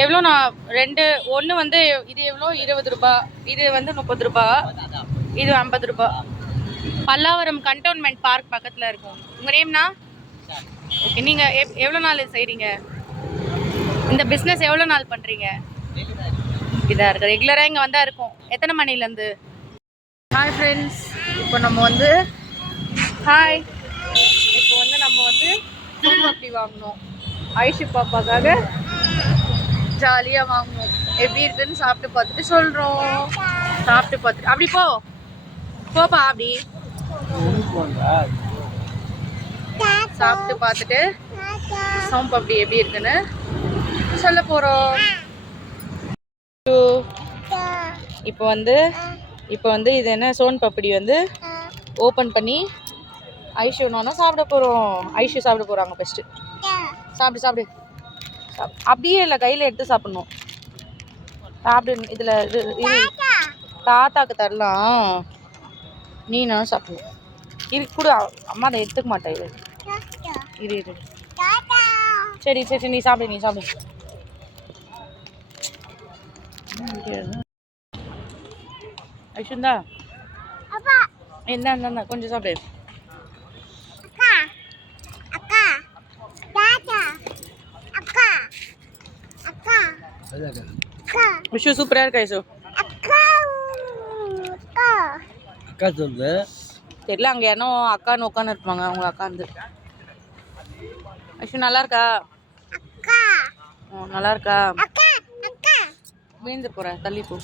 எவ்வளோ நான் ரெண்டு ஒன்று வந்து இது எவ்வளோ 20 ரூபா, இது வந்து 30 ரூபா, இது 50 ரூபா. பல்லாவரம் கண்டோன்மெண்ட் பார்க் பக்கத்தில் இருக்கும். உங்கள் நேம்னா? ஓகே. நீங்கள் எவ்வளோ நாள் செய்கிறீங்க இந்த பிஸ்னஸ்? எவ்வளோ நாள் பண்ணுறீங்க? இதாக இருக்குது. ரெகுலராக இங்கே வந்தால் இருக்கும். எத்தனை மணிலேருந்து? ஹாய் ஃப்ரெண்ட்ஸ், இப்போ நம்ம வந்து சோன்பப்டி வாங்கணும். ஐஷு பாப்பாக்காக ஜாலியாக வாங்கணும். எப்படி இருக்குன்னு சாப்பிட்டு பார்த்துட்டு சொல்கிறோம். சாப்பிட்டு பார்த்துட்டு அப்படி போப்பா அப்படி சாப்பிட்டு பார்த்துட்டு சோன்பப்டி எப்படி இருக்குன்னு சொல்ல போகிறோம். இப்போ வந்து இது என்ன சோன்பப்டி வந்து ஓப்பன் பண்ணி ஐஷு நானும் சாப்பிட போகிறோம். ஐஷு சாப்பிட போகிறாங்க. ஃபஸ்ட்டு சாப்பிடு. அப்படியே இல்லை, கையில் எடுத்து சாப்பிட்ணும். சாப்பிடு. இதில் இது தாத்தாக்கு தரலாம், நீ நானும் சாப்பிடணும். இது கூட அம்மா அதை எடுத்துக்க மாட்டேன். இரு சரி நீ சாப்பிடு. ஐஷுந்தா என்ன கொஞ்சம் சாப்பிடு. ஐஷு சூப்பராக இருக்கா. ஐஷு அக்கா சொல்லு தெரியல. அங்கே யாரும் அக்கான்னு உட்காந்து இருப்பாங்க. அவங்க அக்கா வந்து ஐஷு நல்லா இருக்கா? நல்லா இருக்கா? வீழ்ந்து போகிறேன், தள்ளி போ.